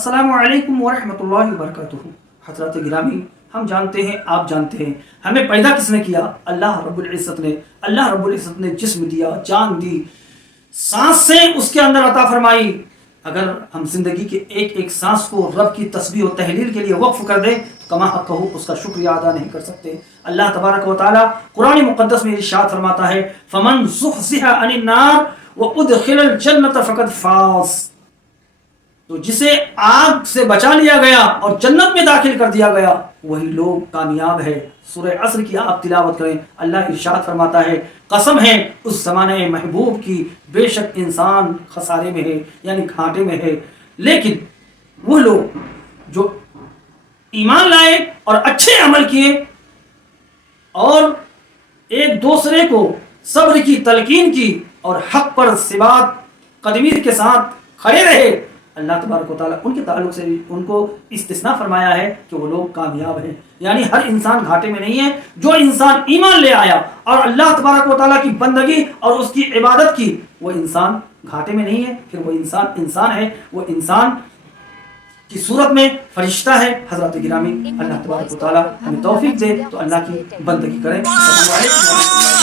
السلام علیکم ورحمۃ اللہ وبرکاتہ۔ حضرات گرامی، ہم جانتے ہیں، آپ جانتے ہیں، ہمیں پیدا کس نے کیا؟ اللہ رب العزت نے۔ اللہ رب العزت نے جسم دیا، جان دی، سانس سے اس کے اندر عطا فرمائی۔ اگر ہم زندگی کے ایک ایک سانس کو رب کی تسبیح و تحلیل کے لیے وقف کر دیں تو کما حق اس کا شکریہ ادا نہیں کر سکتے۔ اللہ تبارک و تعالی قرآن مقدس میں ارشاد فرماتا ہے، فمن زحزح عن النار وادخل الجنة فقد فاز۔ تو جسے آگ سے بچا لیا گیا اور جنت میں داخل کر دیا گیا وہی لوگ کامیاب ہے۔ سورہ عصر کی آپ تلاوت کریں، اللہ ارشاد فرماتا ہے، قسم ہے اس زمانے محبوب کی، بے شک انسان خسارے میں ہے، یعنی گھاٹے میں ہے، لیکن وہ لوگ جو ایمان لائے اور اچھے عمل کیے اور ایک دوسرے کو صبر کی تلقین کی اور حق پر ثبات قدمی کے ساتھ کھڑے رہے، اللہ تبارک و تعالیٰ ان کے تعلق سے ان کو استثناء فرمایا ہے کہ وہ لوگ کامیاب ہیں۔ یعنی ہر انسان گھاٹے میں نہیں ہے۔ جو انسان ایمان لے آیا اور اللہ تبارک و تعالیٰ کی بندگی اور اس کی عبادت کی، وہ انسان گھاٹے میں نہیں ہے، پھر وہ انسان ہے، وہ انسان کی صورت میں فرشتہ ہے۔ حضرات گرامی، اللہ تبارک و تعالیٰ ہمیں توفیق دے تو اللہ کی بندگی کریں۔ السلام علیکم۔